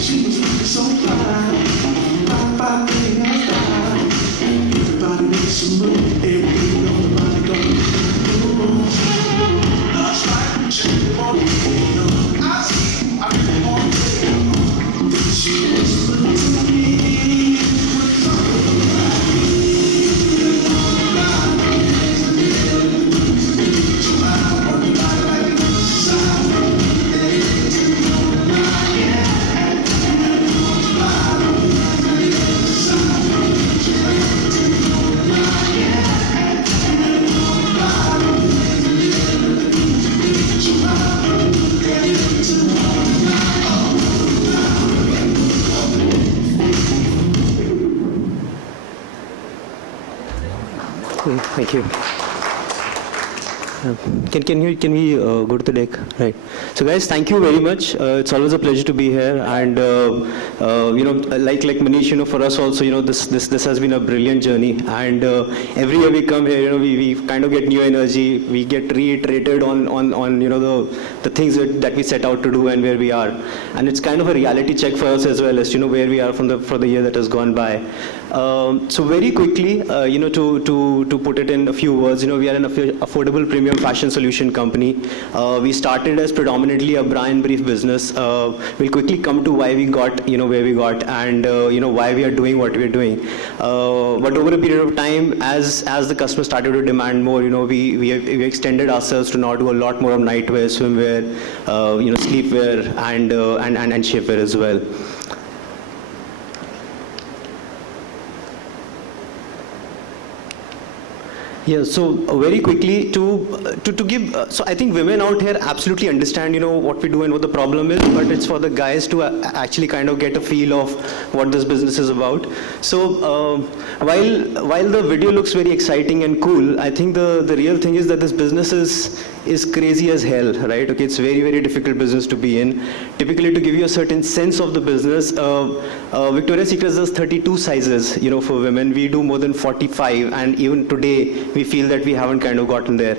She was looking so fine, fine, fine, thing I found. Everybody makes some move, everything on the body going. Last night, she didn't want to be I see, I really want to. She whispered to me, we're talking about me. Thank you. Can we go to the deck? Right. So guys, thank you very much. It's always a pleasure to be here, and like Manish, for us also, this has been a brilliant journey, and every year we come here, we kind of get new energy. We get reiterated on the things that we set out to do and where we are, and it's kind of a reality check for us as well as where we are for the year that has gone by. So very quickly, to put it in a few words, we are an affordable premium fashion solution company. We started as predominantly a bra and brief business. We'll quickly come to why we got, where we got, and why we are doing what we are doing. But over a period of time, as the customer started to demand more, we extended ourselves to now do a lot more of nightwear, swimwear, sleepwear, and shapewear as well. Yeah, so very quickly to give, so I think women out here absolutely understand, what we do and what the problem is, but it's for the guys to actually kind of get a feel of what this business is about. So while the video looks very exciting and cool, I think the real thing is that this business is crazy as hell, right? Okay, it's very, very difficult business to be in. Typically, to give you a certain sense of the business, Victoria's Secret does 32 sizes, for women. We do more than 45, and even today, we feel that we haven't kind of gotten there.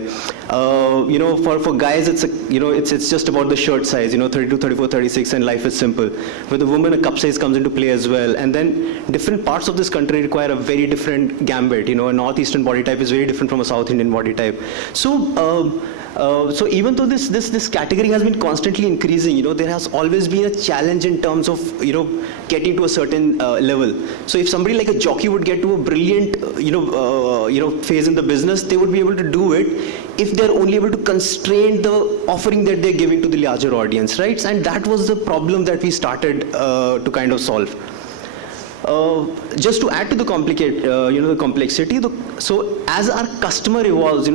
For guys, it's just about the shirt size, 32, 34, 36, and life is simple. With a woman, a cup size comes into play as well. And then different parts of this country require a very different gambit. A northeastern body type is very different from a South Indian body type. So even though this category has been constantly increasing, there has always been a challenge in terms of getting to a certain level. So if somebody like a jockey would get to a brilliant phase in the business, they would be able to do it if they're only able to constrain the offering that they're giving to the larger audience, right? And that was the problem that we started to kind of solve. Just to add to the complexity, so as our customer evolves,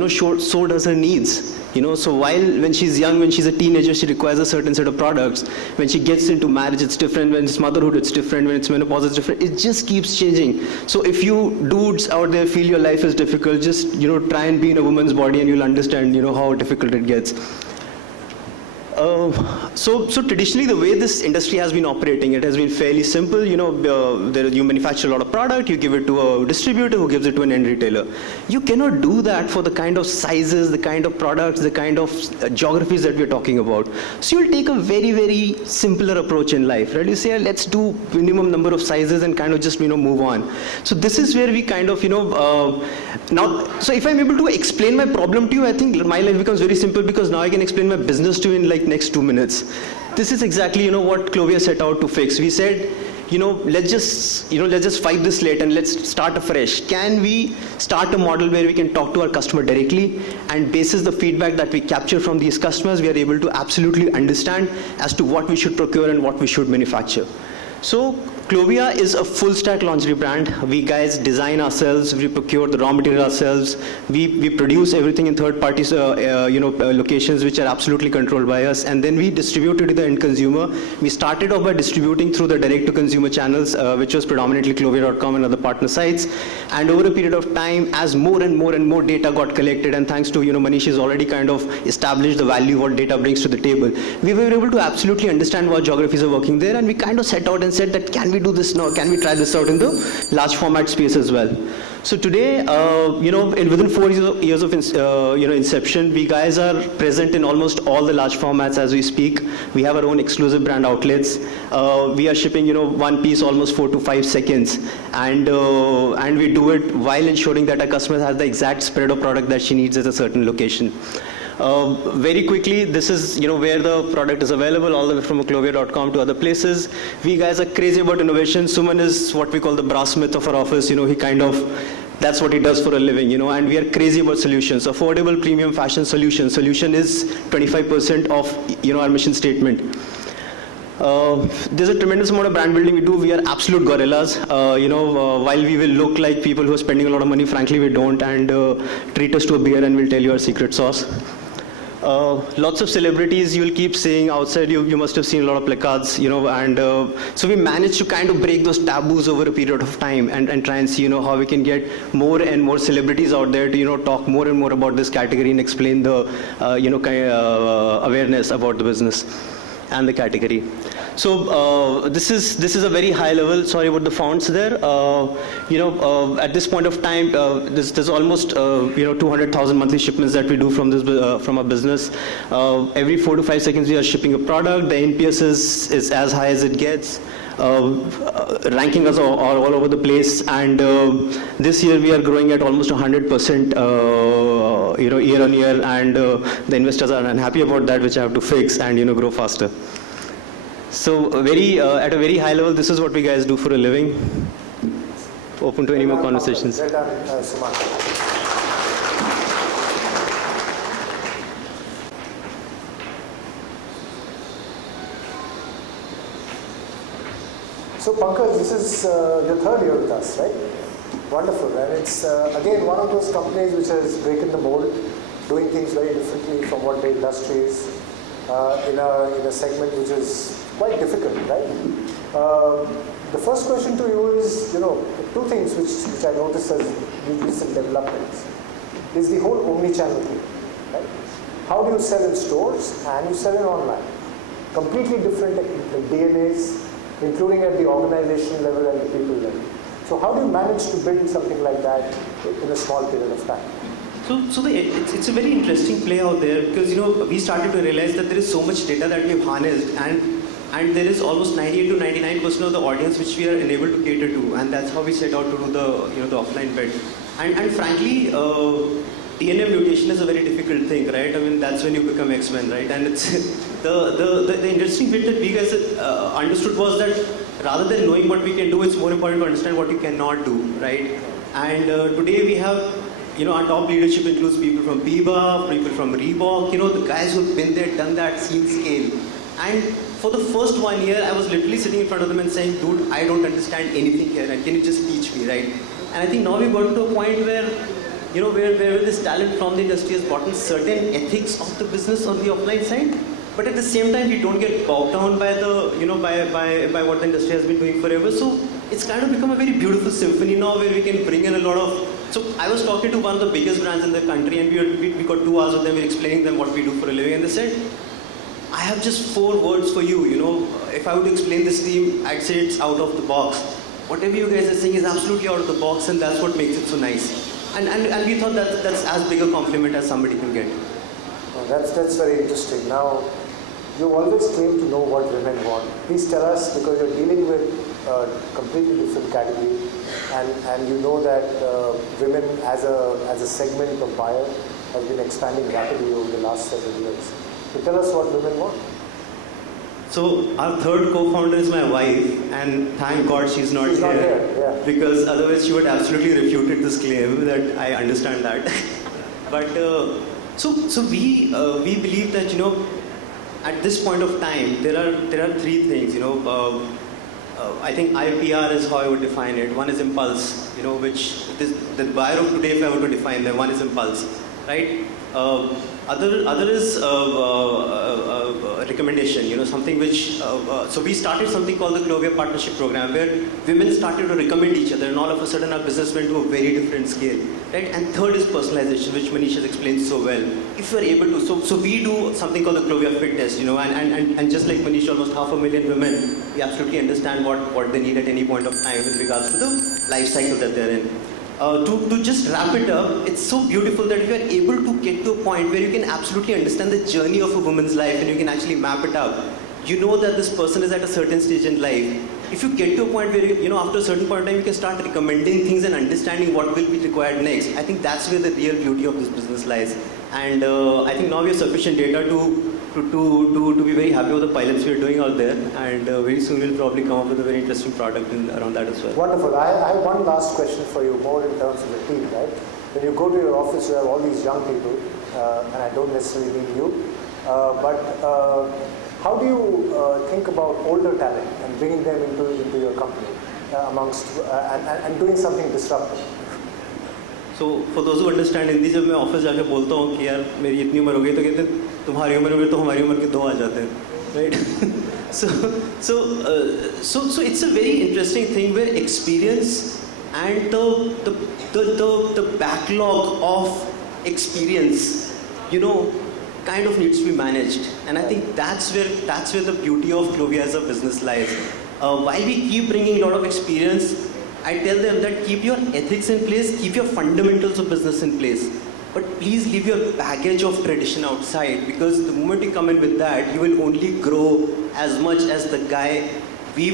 so does her needs. So when she's young, when she's a teenager, she requires a certain set of products. When she gets into marriage, it's different. When it's motherhood, it's different. When it's menopause, it's different. It just keeps changing. So if you dudes out there feel your life is difficult, just try and be in a woman's body, and you'll understand how difficult it gets. So traditionally, the way this industry has been operating, it has been fairly simple. You manufacture a lot of product, you give it to a distributor who gives it to an end retailer. You cannot do that for the kind of sizes, the kind of products, the kind of geographies that we're talking about. So you'll take a very, very simpler approach in life, right? You say, let's do minimum number of sizes and kind of just, move on. So this is where we kind of, now, so if I'm able to explain my problem to you, I think my life becomes very simple, because now I can explain my business to you in like next 2 minutes. This is exactly what Clovia set out to fix. We said, let's just fight this slate and let's start afresh. Can we start a model where we can talk to our customer directly, and basis the feedback that we capture from these customers, we are able to absolutely understand as to what we should procure and what we should manufacture. So Clovia is a full stack lingerie brand. We guys design ourselves, we procure the raw material ourselves, we produce everything in third parties, locations which are absolutely controlled by us, and then we distribute it to the end consumer. We started off by distributing through the direct to consumer channels, which was predominantly Clovia.com and other partner sites. And over a period of time, as more and more data got collected, and thanks to Manish has already kind of established the value what data brings to the table, we were able to absolutely understand what geographies are working there, and we kind of set out and said that can we do this now? Can we try this out in the large format space as well? So today, within 4 years of inception, we guys are present in almost all the large formats as we speak. We have our own exclusive brand outlets. We are shipping, one piece almost 4 to 5 seconds, and we do it while ensuring that our customer has the exact spread of product that she needs at a certain location. Very quickly, this is where the product is available, all the way from Clovia.com to other places. We guys are crazy about innovation. Suman is what we call the brass smith of our office. That's what he does for a living, and we are crazy about solutions. Affordable, premium fashion solutions. Solution is 25% of our mission statement. There's a tremendous amount of brand building we do. We are absolute gorillas. While we will look like people who are spending a lot of money, frankly we don't. And treat us to a beer and we'll tell you our secret sauce. Lots of celebrities you'll keep seeing outside. You must have seen a lot of placards, so we managed to kind of break those taboos over a period of time and try and see, how we can get more and more celebrities out there to, talk more and more about this category and explain the, awareness about the business and the category. So this is a very high level. Sorry about the fonts there. At this point of time, there's almost 200,000 monthly shipments that we do from our business. Every 4 to 5 seconds we are shipping a product. The NPS is as high as it gets. Ranking us all over the place, and this year we are growing at almost 100% year on year, and the investors are unhappy about that, which I have to fix and grow faster. So at a very high level, this is what we guys do for a living. Open to any more conversations. Well done, Suman. So Pankaj, this is your third year with us, right? Wonderful, and it's again one of those companies which has broken the mold, doing things very differently from what the industry is in a segment which is quite difficult, right? The first question to you is, two things which I noticed as recent developments is the whole omni-channel thing, right? How do you sell in stores and you sell in online? Completely different DNAs, including at the organization level and the people level. So how do you manage to build something like that in a small period of time? It's a very interesting play out there, because we started to realize that there is so much data that we've harnessed, and there is almost 98 to 99% of the audience which we are enabled to cater to, and that's how we set out to do the offline bit. And frankly, DNA mutation is a very difficult thing, right? I mean, that's when you become X-Men, right? And it's the interesting bit that we guys understood was that rather than knowing what we can do, it's more important to understand what you cannot do, right? And today we have, our top leadership includes people from Biba, people from Reebok, the guys who've been there, done that, seen scale. And for the first 1 year, I was literally sitting in front of them and saying, dude, I don't understand anything here, and can you just teach me, right? And I think now we've got to a point where, where this talent from the industry has gotten certain ethics of the business on the offline side, but at the same time, we don't get bogged down by the, by what the industry has been doing forever. So it's kind of become a very beautiful symphony now, where we can bring in a lot of. So I was talking to one of the biggest brands in the country, and we got 2 hours with them. We're explaining them what we do for a living, and they said, I have just 4 words for you. If I would explain this team, I'd say it's out of the box. Whatever you guys are saying is absolutely out of the box, and that's what makes it so nice. And we thought that's as big a compliment as somebody can get. Oh, that's very interesting. Now, you always claim to know what women want. Please tell us, because you're dealing with a completely different category, and you know that women as a segment of buyer has been expanding rapidly over the last several years. So tell us what women want. So our third co-founder is my wife, and thank God she's not here. Yeah. Because otherwise she would absolutely refuted this claim that I understand that. But so we believe that at this point of time there are 3 things. I think IPR is how I would define it. One is impulse, which the buyer of today, if I were to define them, one is impulse, right? Other is recommendation, something which, so we started something called the Clovia Partnership Program, where women started to recommend each other, and all of a sudden our business went to a very different scale, right? And third is personalization, which Manish has explained so well. If you're able to, so we do something called the Clovia Fit Test, and just like Manish, almost 500,000 women, we absolutely understand what they need at any point of time with regards to the life cycle that they're in. to just wrap it up, it's so beautiful that if you are able to get to a point where you can absolutely understand the journey of a woman's life and you can actually map it out. You know that this person is at a certain stage in life. If you get to a point where, after a certain point in time, you can start recommending things and understanding what will be required next. I think that's where the real beauty of this business lies. And I think now we have sufficient data to be very happy with the pilots we are doing out there. And very soon we'll probably come up with a very interesting product around that as well. Wonderful. I have one last question for you, more in terms of the team, right? When you go to your office, you have all these young people, and I don't necessarily mean you, but how do you think about older talent and bringing them into your company and doing something disruptive? So for those who understand Hindi, जब मैं office जाके बोलता हूँ कि यार मेरी इतनी उम्र हो गई तो कहते हैं तुम्हारी उम्र हो गई तो हमारी उम्र के 2 आ जाते हैं, right? So it's a very interesting thing where experience and the backlog of experience, kind of needs to be managed, and I think that's where the beauty of Clovia as a business lies. While we keep bringing a lot of experience, I tell them that keep your ethics in place, keep your fundamentals of business in place, but please leave your baggage of tradition outside, because the moment you come in with that, you will only grow as much as the guy we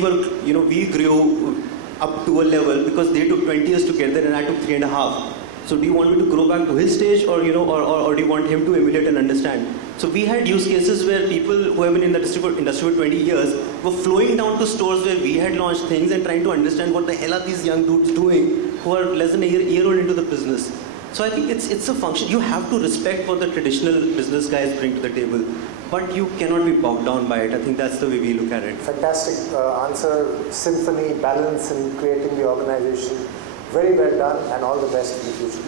grew up to a level, because they took 20 years to get there and I took 3.5. So do you want me to grow back to his stage, or do you want him to emulate and understand? So we had use cases where people who have been in the industry for 20 years were flowing down to stores where we had launched things and trying to understand what the hell are these young dudes doing who are less than a year old into the business. So I think it's a function. You have to respect what the traditional business guys bring to the table, but you cannot be bogged down by it. I think that's the way we look at it. Fantastic answer, symphony, balance in creating the organization. Very well done, and all the best in the future.